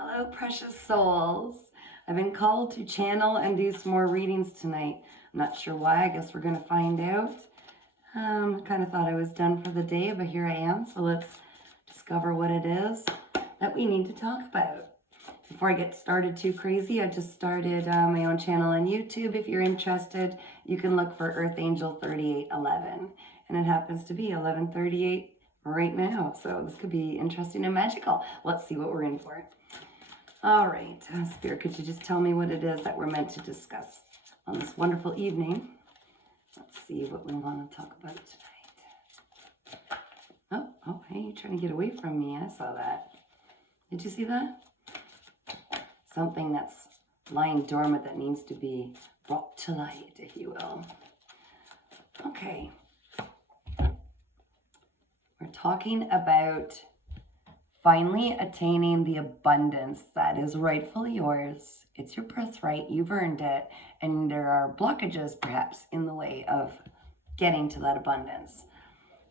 Hello, precious souls. I've been called to channel and do some more readings tonight. I'm not sure why. I guess we're going to find out. Kind of thought I was done for the day, but here I am. So let's discover what it is that we need to talk about. Before I get started too crazy, I just started my own channel on YouTube. If you're interested, you can look for Earth Angel 3811. And it happens to be 11:38 right now. So this could be interesting and magical. Let's see what we're in for. All right, Spirit, could you just tell me what it is that we're meant to discuss on this wonderful evening? Let's see what we want to talk about tonight. Oh, hey, you're trying to get away from me. I saw that. Did you see that? Something that's lying dormant that needs to be brought to light, if you will. Okay. We're talking about finally attaining the abundance that is rightfully yours. It's your birthright. You've earned it. And there are blockages, perhaps, in the way of getting to that abundance.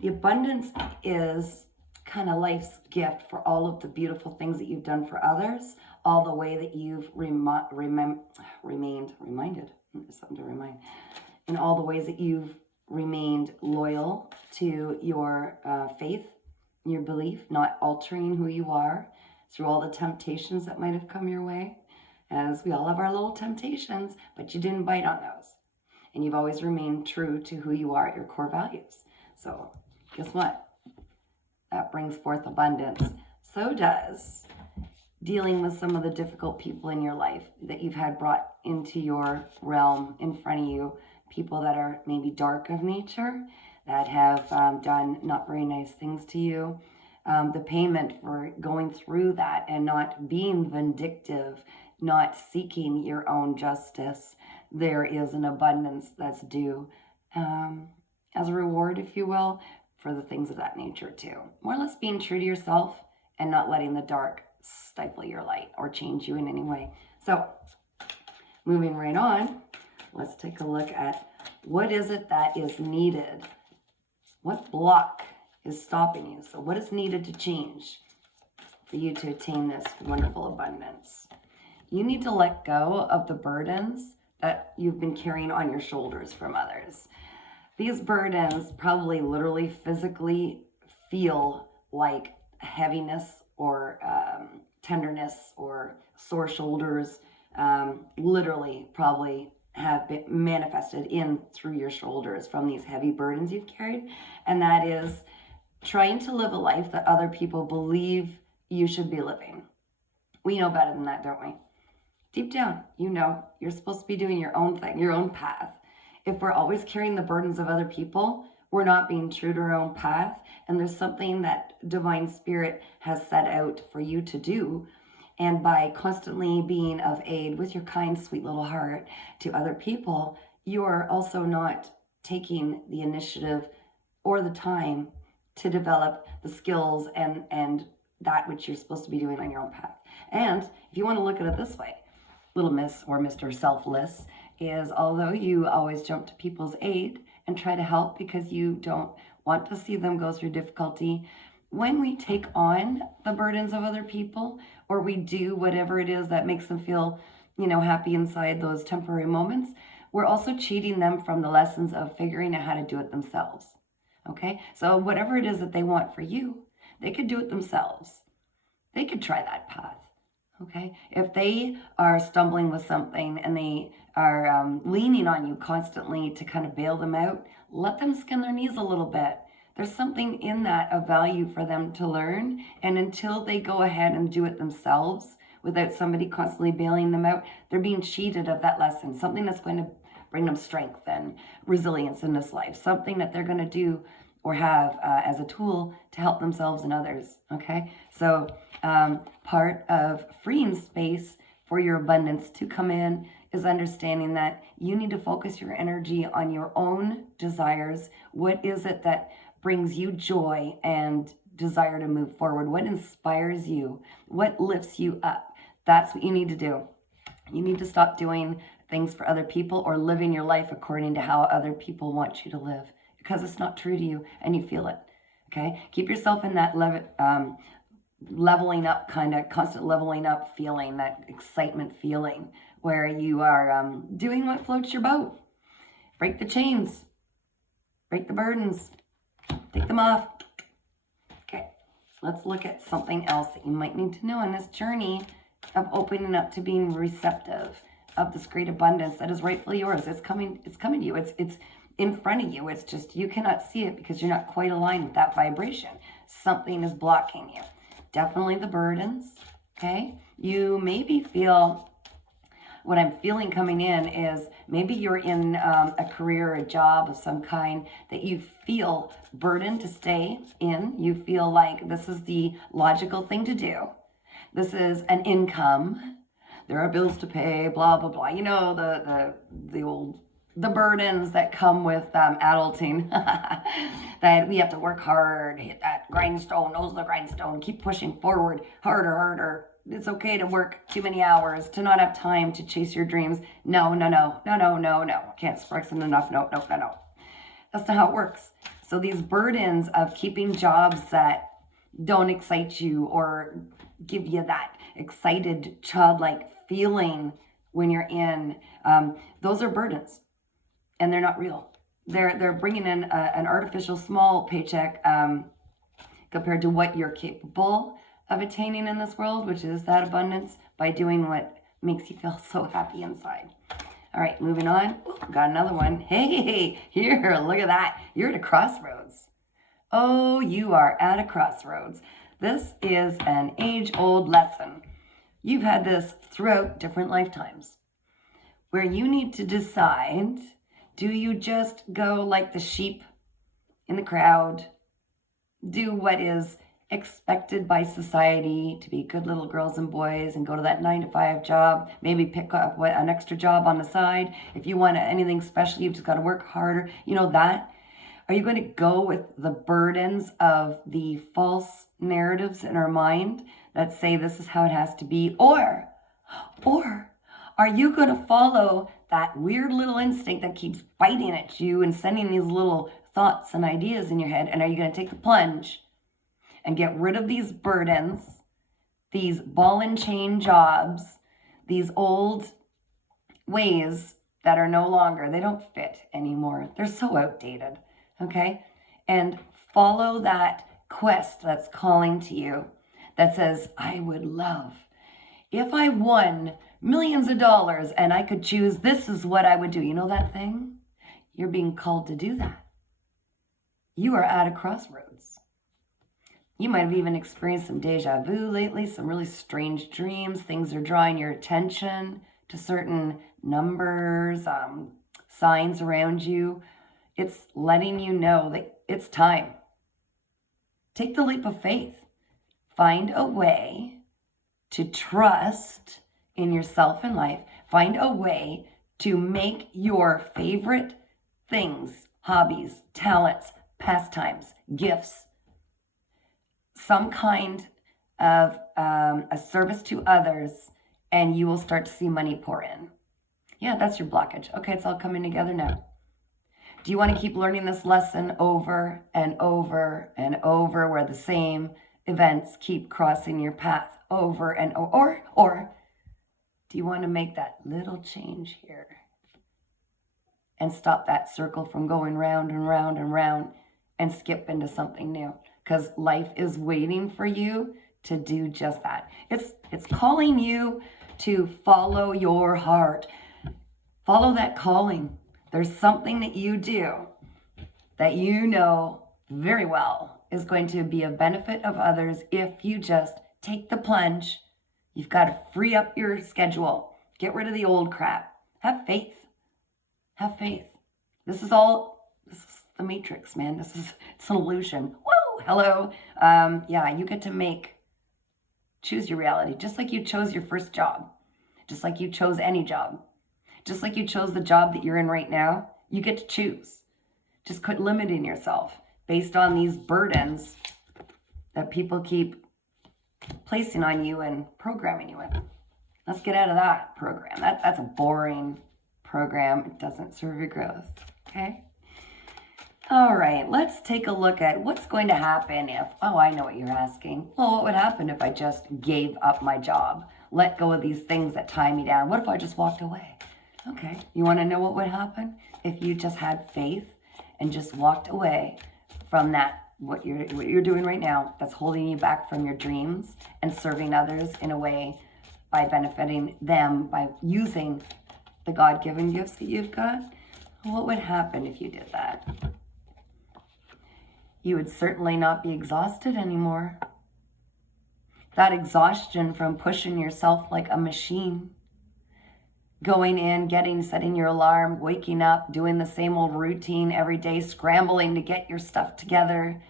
The abundance is kind of life's gift for all of the beautiful things that you've done for others, all the way that you've remained reminded. Something to remind. In all the ways that you've remained loyal to your faith, your belief, not altering who you are through all the temptations that might have come your way, as we all have our little temptations, but you didn't bite on those. And you've always remained true to who you are at your core values. So guess what? That brings forth abundance. So does dealing with some of the difficult people in your life that you've had brought into your realm in front of you, people that are maybe dark of nature, that have done not very nice things to you. The payment for going through that and not being vindictive, not seeking your own justice, there is an abundance that's due as a reward, if you will, for the things of that nature too. More or less being true to yourself and not letting the dark stifle your light or change you in any way. So moving right on, let's take a look at what is it that is needed. What block is stopping you? So what is needed to change for you to attain this wonderful abundance? You need to let go of the burdens that you've been carrying on your shoulders from others. These burdens probably literally physically feel like heaviness or tenderness or sore shoulders, literally probably have been manifested in through your shoulders from these heavy burdens you've carried. And that is trying to live a life that other people believe you should be living. We know better than that, don't we? Deep down, you know you're supposed to be doing your own thing, your own path. If we're always carrying the burdens of other people, we're not being true to our own path. And there's something that Divine Spirit has set out for you to do. And by constantly being of aid with your kind, sweet little heart to other people, you're also not taking the initiative or the time to develop the skills and that which you're supposed to be doing on your own path. And if you want to look at it this way, little Miss or Mr. Selfless is, although you always jump to people's aid and try to help because you don't want to see them go through difficulty, when we take on the burdens of other people, or we do whatever it is that makes them feel, happy inside those temporary moments, we're also cheating them from the lessons of figuring out how to do it themselves. Okay? So whatever it is that they want for you, they could do it themselves. They could try that path. Okay? If they are stumbling with something and they are leaning on you constantly to kind of bail them out, let them skin their knees a little bit. There's something in that of value for them to learn. And until they go ahead and do it themselves without somebody constantly bailing them out, they're being cheated of that lesson, something that's going to bring them strength and resilience in this life, something that they're going to do or have as a tool to help themselves and others. Okay, so part of freeing space for your abundance to come in is understanding that you need to focus your energy on your own desires. What is it that brings you joy and desire to move forward? What inspires you? What lifts you up? That's what you need to do. You need to stop doing things for other people or living your life according to how other people want you to live, because it's not true to you and you feel it. Okay? Keep yourself in that leveling up, kind of constant leveling up feeling, that excitement feeling where you are doing what floats your boat. Break the chains, break the burdens, take them off. Okay, let's look at something else that you might need to know on this journey of opening up to being receptive of this great abundance that is rightfully yours. It's coming to you. It's in front of you. It's just you cannot see it because you're not quite aligned with that vibration. Something is blocking you. Definitely the burdens, okay? You maybe feel, what I'm feeling coming in is maybe you're in a career or a job of some kind that you feel burdened to stay in. You feel like this is the logical thing to do. This is an income. There are bills to pay, blah, blah, blah. You know, the burdens that come with adulting, that we have to work hard, hit that grindstone, nose the grindstone, keep pushing forward, harder. It's okay to work too many hours, to not have time to chase your dreams. No. Can't express it enough. No. That's not how it works. So these burdens of keeping jobs that don't excite you or give you that excited childlike feeling when you're in, those are burdens. And they're not real. They're bringing in an artificial small paycheck compared to what you're capable of attaining in this world, which is that abundance, by doing what makes you feel so happy inside. All right, moving on. Ooh, got another one. Hey, here, look at that. You're at a crossroads. Oh, you are at a crossroads. This is an age-old lesson. You've had this throughout different lifetimes, where you need to decide, do you just go like the sheep in the crowd, do what is expected by society to be good little girls and boys and go to that 9-to-5 job, maybe pick up an extra job on the side. If you want anything special, you've just got to work harder. You know that? Are you going to go with the burdens of the false narratives in our mind that say this is how it has to be? Or are you going to follow that weird little instinct that keeps biting at you and sending these little thoughts and ideas in your head? And are you going to take the plunge and get rid of these burdens, these ball and chain jobs, these old ways that are no longer, they don't fit anymore. They're so outdated, okay? And follow that quest that's calling to you that says, I would love, if I won millions of dollars and I could choose, this is what I would do. You know that thing? You're being called to do that. You are at a crossroads. You might have even experienced some deja vu lately, some really strange dreams. Things are drawing your attention to certain numbers, signs around you. It's letting you know that it's time. Take the leap of faith. Find a way to trust in yourself and life. Find a way to make your favorite things, hobbies, talents, pastimes, gifts, some kind of a service to others, and you will start to see money pour in. Yeah, that's your blockage. Okay, it's all coming together now. Do you want to keep learning this lesson over and over and over, where the same events keep crossing your path over and over? Or do you want to make that little change here and stop that circle from going round and round and round and skip into something new? Because life is waiting for you to do just that. It's calling you to follow your heart. Follow that calling. There's something that you do that you know very well is going to be a benefit of others if you just take the plunge. You've got to free up your schedule. Get rid of the old crap. Have faith. Have faith. This is the Matrix, man. It's an illusion. Whoa, hello. You get to choose your reality, just like you chose your first job, just like you chose any job, just like you chose the job that you're in right now. You get to choose. Just quit limiting yourself based on these burdens that people keep placing on you and programming you with. Let's get out of that program. That's a boring program. It doesn't serve your growth. Okay? All right, let's take a look at what's going to happen if, oh, I know what you're asking. Well, what would happen if I just gave up my job, let go of these things that tie me down? What if I just walked away? Okay, you want to know what would happen if you just had faith and just walked away from that, what you're doing right now, that's holding you back from your dreams, and serving others in a way by benefiting them, by using the God-given gifts that you've got? What would happen if you did that? You would certainly not be exhausted anymore. That exhaustion from pushing yourself like a machine, going in, setting your alarm, waking up, doing the same old routine every day, scrambling to get your stuff together,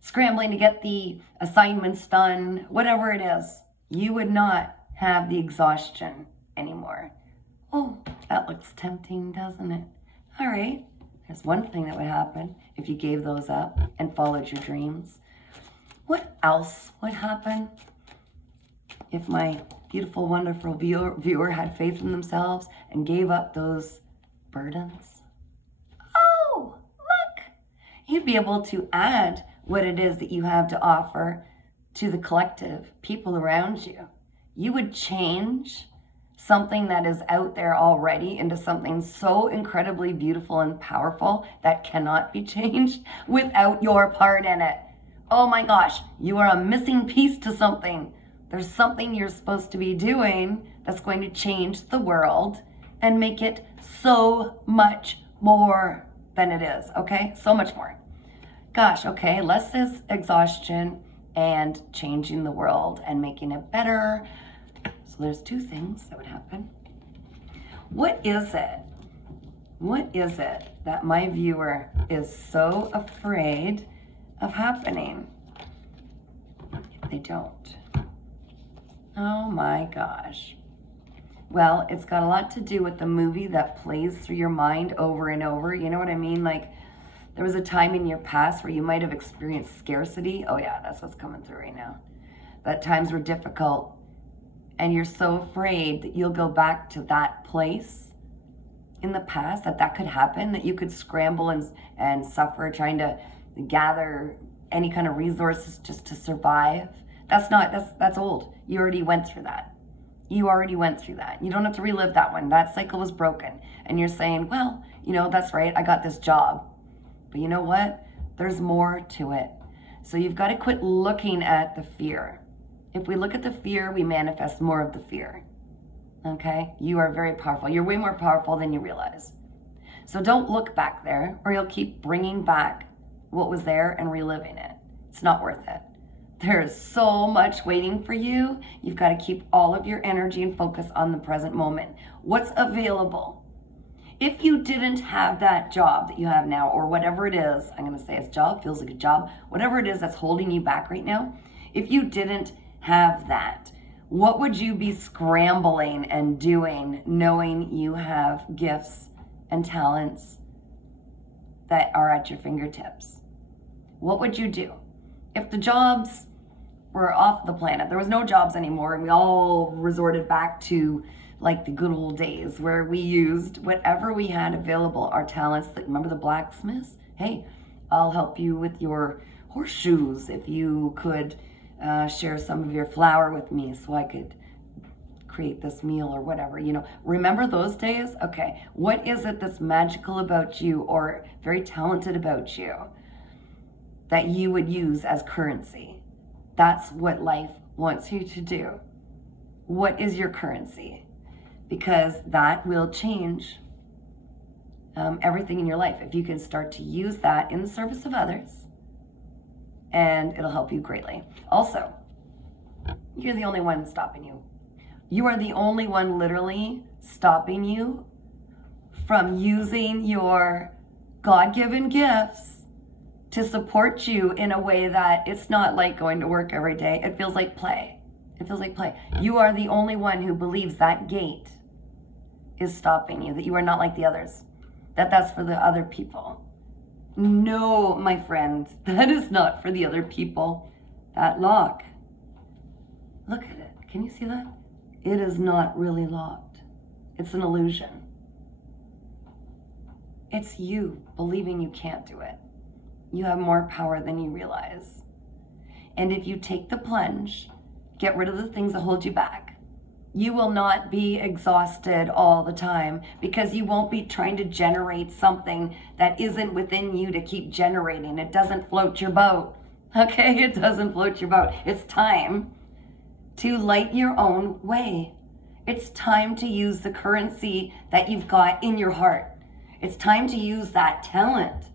scrambling to get the assignments done, whatever it is, you would not have the exhaustion anymore. Oh, that looks tempting, doesn't it? All right. There's one thing that would happen if you gave those up and followed your dreams. What else would happen if my beautiful, wonderful viewer had faith in themselves and gave up those burdens? Oh, look! You'd be able to add what it is that you have to offer to the collective, people around you. You would change something that is out there already into something so incredibly beautiful and powerful that cannot be changed without your part in it. Oh my gosh, you are a missing piece to something. There's something you're supposed to be doing that's going to change the world and make it so much more than it is, okay? So much more. Gosh, okay, less is exhaustion and changing the world and making it better. So there's two things that would happen. What is it? What is it that my viewer is so afraid of happening if they don't? Oh my gosh. Well, it's got a lot to do with the movie that plays through your mind over and over. You know what I mean? Like, there was a time in your past where you might have experienced scarcity. Oh yeah, that's what's coming through right now. That times were difficult, and you're so afraid that you'll go back to that place in the past, that could happen, that you could scramble and suffer trying to gather any kind of resources just to survive. That's old. You already went through that. You already went through that. You don't have to relive that one. That cycle was broken. And you're saying, well, that's right, I got this job. But you know what? There's more to it. So you've got to quit looking at the fear. If we look at the fear, we manifest more of the fear. Okay? You are very powerful. You're way more powerful than you realize. So don't look back there, or you'll keep bringing back what was there and reliving it. It's not worth it. There is so much waiting for you. You've got to keep all of your energy and focus on the present moment. What's available? If you didn't have that job that you have now, or whatever it is, I'm going to say it's job, feels like a job, whatever it is that's holding you back right now, if you didn't have that, what would you be scrambling and doing knowing you have gifts and talents that are at your fingertips? What would you do? If the jobs were off the planet, there was no jobs anymore, and we all resorted back to like the good old days where we used whatever we had available, our talents. Remember the blacksmiths? Hey, I'll help you with your horseshoes if you could share some of your flour with me so I could create this meal or whatever. Remember those days? Okay, what is it that's magical about you or very talented about you that you would use as currency? That's what life wants you to do. What is your currency? Because that will change everything in your life. If you can start to use that in the service of others, and it'll help you greatly. Also, you're the only one stopping you. You are the only one literally stopping you from using your God-given gifts to support you in a way that it's not like going to work every day. It feels like play. It feels like play. You are the only one who believes that gate is stopping you, that you are not like the others, that's for the other people. No, my friend, that is not for the other people. That lock, look at it. Can you see that? It is not really locked. It's an illusion. It's you believing you can't do it. You have more power than you realize. And if you take the plunge, get rid of the things that hold you back, you will not be exhausted all the time, because you won't be trying to generate something that isn't within you to keep generating. It doesn't float your boat. Okay, it doesn't float your boat. It's time to light your own way. It's time to use the currency that you've got in your heart. It's time to use that talent.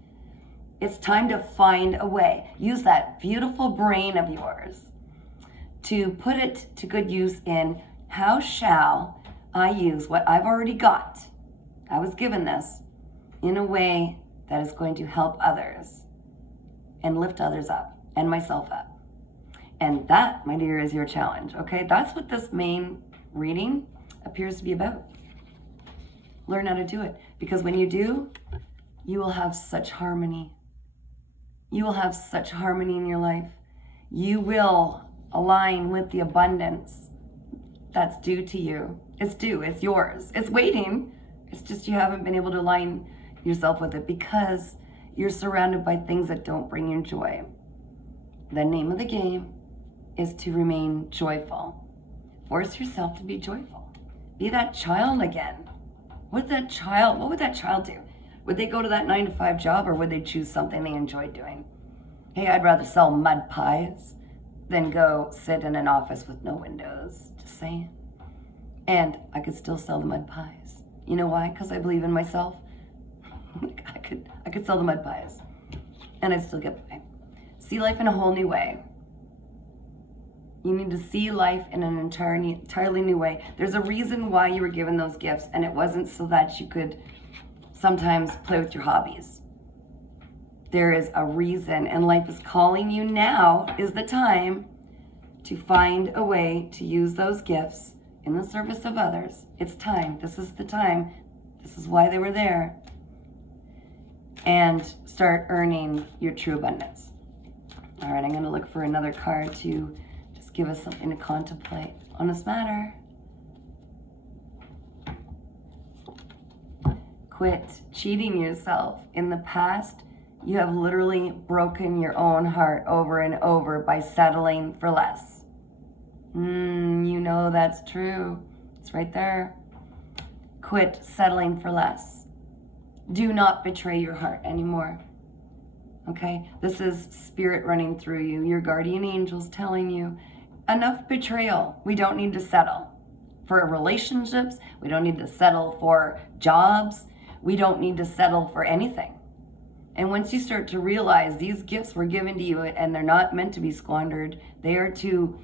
It's time to find a way. Use that beautiful brain of yours to put it to good use in, how shall I use what I've already got? I was given this in a way that is going to help others and lift others up and myself up. And that, my dear, is your challenge, okay? That's what this main reading appears to be about. Learn how to do it, because when you do, you will have such harmony. You will have such harmony in your life. You will align with the abundance that's due to you. It's due, it's yours, it's waiting. It's just you haven't been able to align yourself with it because you're surrounded by things that don't bring you joy. The name of the game is to remain joyful. Force yourself to be joyful. Be that child again. What would that child do? Would they go to that 9-to-5 job, or would they choose something they enjoyed doing? Hey, I'd rather sell mud pies than go sit in an office with no windows. Just saying. And I could still sell the mud pies. You know why? Because I believe in myself. I could sell the mud pies, and I'd still get by. See life in a whole new way. You need to see life in an entirely new way. There's a reason why you were given those gifts, and it wasn't so that you could sometimes play with your hobbies. There is a reason, and life is calling you. Now is the time to find a way to use those gifts in the service of others. It's time. This is the time. This is why they were there. And start earning your true abundance. All right, I'm going to look for another card to just give us something to contemplate on this matter. Quit cheating yourself. In the past, you have literally broken your own heart over and over by settling for less. You know that's true. It's right there. Quit settling for less. Do not betray your heart anymore. Okay? This is spirit running through you. Your guardian angels telling you, enough betrayal. We don't need to settle for relationships. We don't need to settle for jobs. We don't need to settle for anything. And once you start to realize these gifts were given to you and they're not meant to be squandered, they are to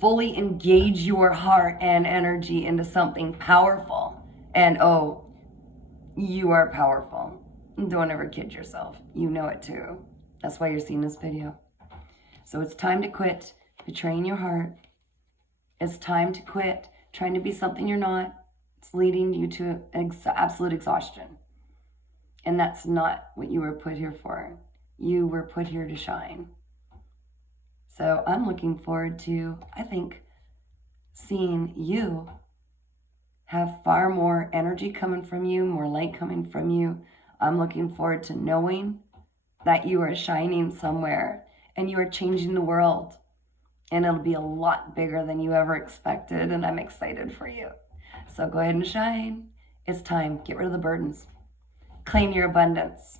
fully engage your heart and energy into something powerful. And oh, you are powerful. Don't ever kid yourself. You know it too. That's why you're seeing this video. So it's time to quit betraying your heart. It's time to quit trying to be something you're not. It's leading you to absolute exhaustion. And that's not what you were put here for. You were put here to shine. So I'm looking forward to, I think, seeing you have far more energy coming from you, more light coming from you. I'm looking forward to knowing that you are shining somewhere and you are changing the world. And it'll be a lot bigger than you ever expected. And I'm excited for you. So go ahead and shine. It's time. Get rid of the burdens. Claim your abundance.